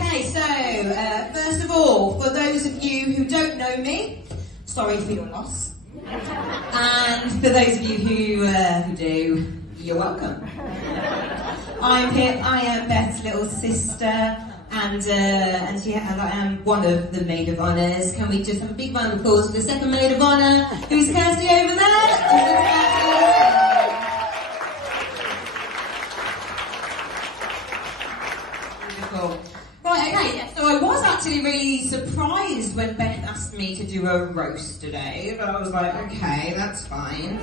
Okay, so first of all, for those of you who don't know me, sorry for your loss. And for those of you who do, you're welcome. I am Beth's little sister, and I am one of the Maid of Honours. Can we just have a big round of applause for the second Maid of Honour, who's Kirsty over there? Beautiful. Right, okay, so I was actually really surprised when Beth asked me to do a roast today, but I was like, okay, that's fine.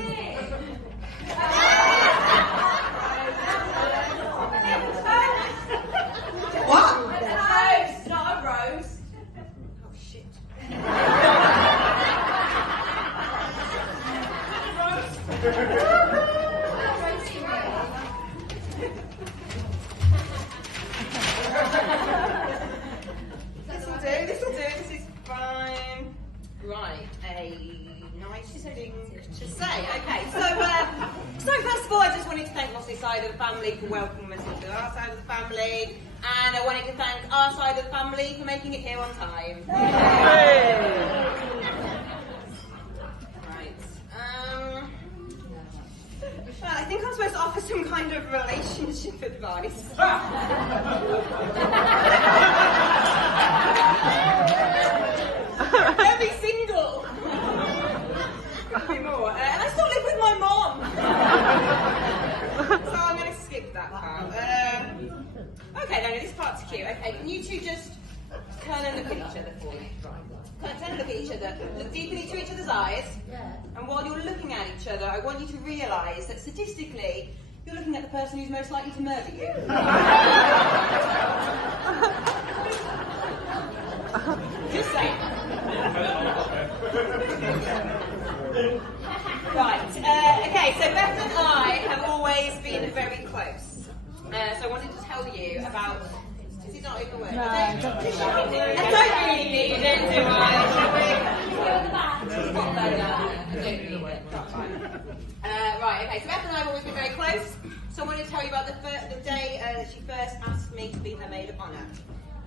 What? It's a roast, not a roast. Oh shit. This'll do, this is fine. Right, a nice thing to say. Okay, so first of all, I just wanted to thank Moss's side of the family for welcoming us into our side of the family, and I wanted to thank our side of the family for making it here on time. Right. Well, I think I'm supposed to offer some kind of relationship advice. Very single. Nothing more. And I still live with my mom. So I'm going to skip that part. Okay, no, this part's cute. Okay, can you two just turn and look at each other for me? Turn and look at each other. Look deep into each other's eyes. And while you're looking at each other, I want you to realise that statistically, you're looking at the person who's most likely to murder you. Just saying. Right, okay, so Beth and I have always been very close. So I wanted to tell you about... Is it not even working? No, I don't really need it, do I? Right, okay, so Beth and I have always been very close. So I wanted to tell you about the day that she first asked me to be her Maid of Honour.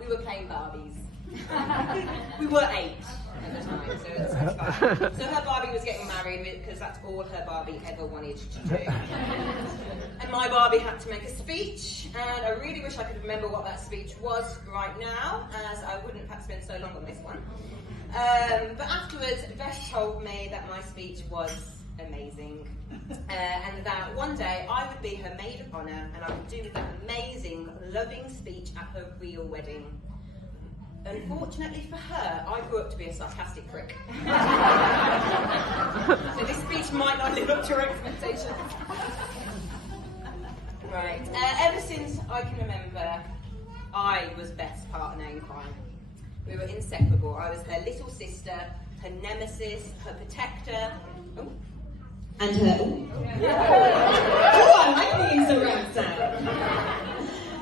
We were playing Barbies. We were 8 at the time, so it's fine. So her Barbie was getting married because that's all her Barbie ever wanted to do. And my Barbie had to make a speech, and I really wish I could remember what that speech was right now, as I wouldn't have spent so long on this one. But afterwards, Beth told me that my speech was amazing, and that one day I would be her Maid of Honour, and I would do that amazing, loving speech at her real wedding. Unfortunately for her, I grew up to be a sarcastic prick. So this speech might not live up to her expectations. Right. Ever since I can remember, I was Beth's partner in crime. We were inseparable. I was her little sister, her nemesis, her protector. Oh. And her... Oh, I like the Instagram sound.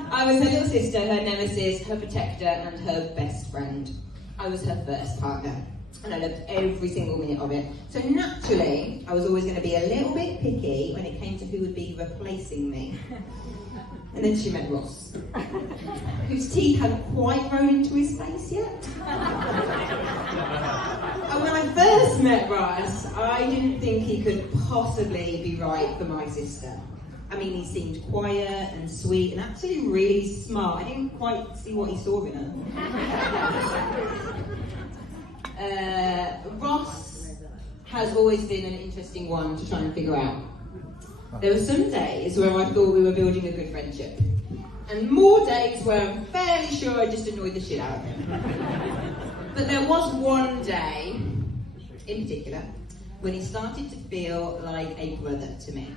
I was her little sister, her nemesis, her protector, and her best friend. I was her first partner, and I loved every single minute of it. So naturally, I was always going to be a little bit picky when it came to who would be replacing me. And then she met Ross, whose teeth hadn't quite grown into his face yet. And when I first met Ross, I didn't think he could possibly be right for my sister. I mean, he seemed quiet and sweet and actually really smart. I didn't quite see what he saw in her. Ross has always been an interesting one to try and figure out. There were some days where I thought we were building a good friendship, and more days where I'm fairly sure I just annoyed the shit out of him. But there was one day, in particular, when he started to feel like a brother to me.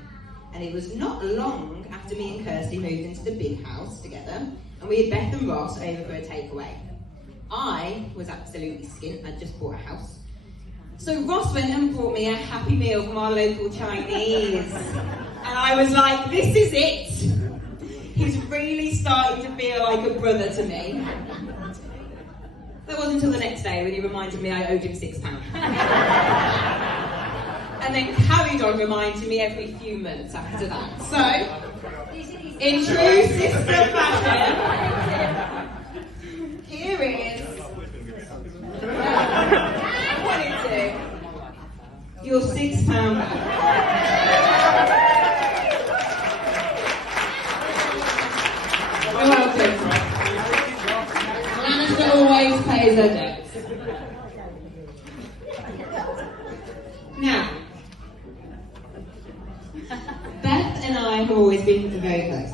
And it was not long after me and Kirsty moved into the big house together, and we had Beth and Ross over for a takeaway. I was absolutely skint. I'd just bought a house. So Ross went and brought me a Happy Meal from our local Chinese. And I was like, this is it. He's really starting to feel like a brother to me. That wasn't until the next day when he reminded me I owed him £6. And then carried on reminding me every few months after that. So, in true sister fashion, pays her debts. Now, Beth and I have always been very close.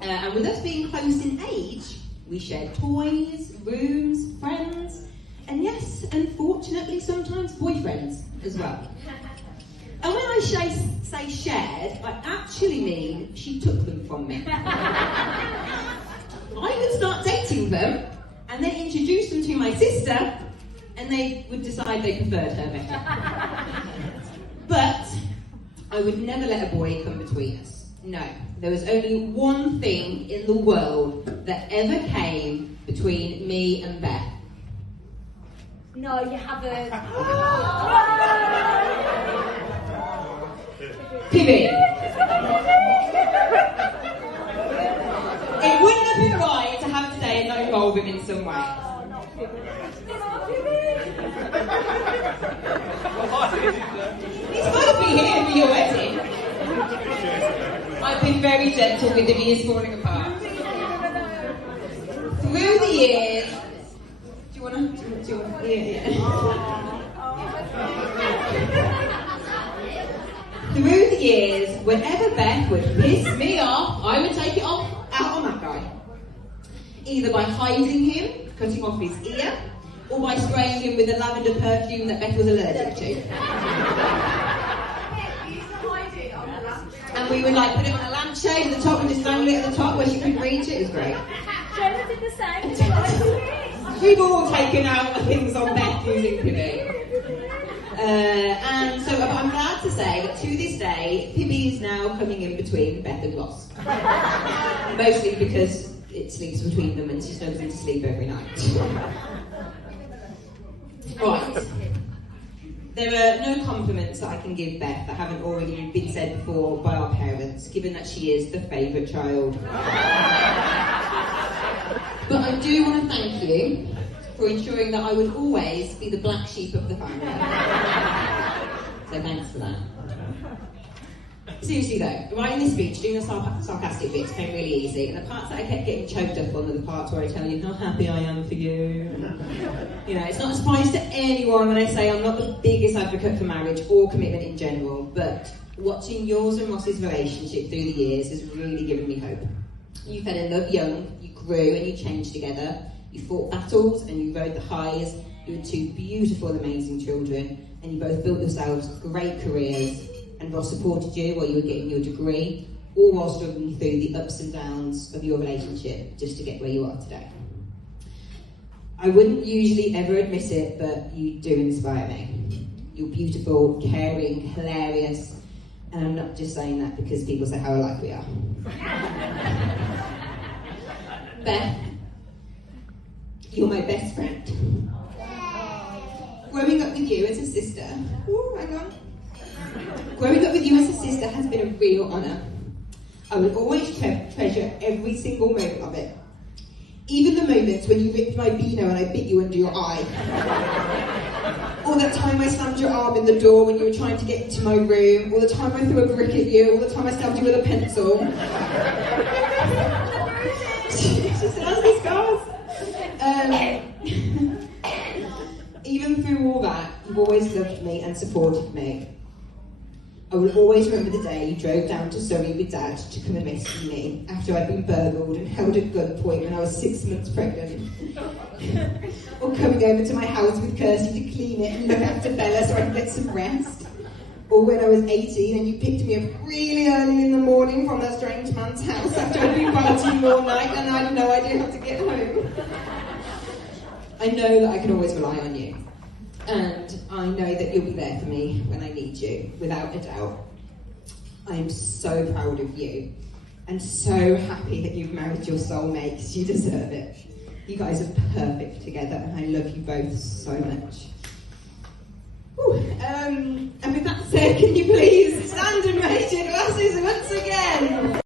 And with us being close in age, we shared toys, rooms, friends, and yes, unfortunately, sometimes boyfriends as well. And when I say shared, I actually mean she took them from me. I would start dating them, and then introduce them to my sister, and they would decide they preferred her better. But I would never let a boy come between us. No, there was only one thing in the world that ever came between me and Beth. No, you haven't. Pibby. It wouldn't have been right to have today and not involve him in some way. He's supposed to be here for your wedding. I've been very gentle with him, he is falling apart. Through the years... Do you want to... Yeah. Through the years, whenever Beth would piss me off, I would take it out on that guy. Either by hiding him, cutting off his ear, or by spraying him with the lavender perfume that Beth was allergic to. And we would like put it on a lampshade at the top and just dangle it at the top where she couldn't reach it. It was great. Jenna did the same. We've all taken out things on Beth using Pibby. And so I'm glad to say that to this day, Pibby is now coming in between Beth and Ross. Mostly because it sleeps between them and she snuggles him to sleep every night. Right. There are no compliments that I can give Beth that haven't already been said before by our parents, given that she is the favourite child. But I do want to thank you for ensuring that I would always be the black sheep of the family. So thanks for that. Seriously though, writing this speech, doing the sarcastic bits came really easy, and the parts that I kept getting choked up on are the parts where I tell you how happy I am for you. You know, it's not a surprise to anyone when I say I'm not the biggest advocate for marriage or commitment in general, but watching yours and Ross's relationship through the years has really given me hope. You fell in love young, you grew and you changed together, you fought battles and you rode the highs, you had two beautiful, amazing children, and you both built yourselves great careers, and Ross supported you while you were getting your degree, all while struggling through the ups and downs of your relationship just to get where you are today. I wouldn't usually ever admit it, but you do inspire me. You're beautiful, caring, hilarious, and I'm not just saying that because people say how alike we are. Beth, you're my best friend. Growing up with you as a sister, hang on. Growing up with you as a sister has been a real honour. I will always treasure every single moment of it. Even the moments when you ripped my beano and I bit you under your eye. Or that time I slammed your arm in the door when you were trying to get into my room. Or the time I threw a brick at you. Or the time I stabbed you with a pencil. She still has these scars. Even through all that, you've always loved me and supported me. I will always remember the day you drove down to Surrey with Dad to come and rescue me after I'd been burgled and held at gunpoint when I was 6 months pregnant. Or coming over to my house with Kirsty to clean it and look after Bella so I could get some rest. Or when I was 18 and you picked me up really early in the morning from that strange man's house after I'd been partying all night and I had no idea how to get home. I know that I can always rely on you. And I know that you'll be there for me when I need you, without a doubt. I am so proud of you, and so happy that you've married your soulmate, because you deserve it. You guys are perfect together, and I love you both so much. And with that said, can you please stand and raise your glasses once again?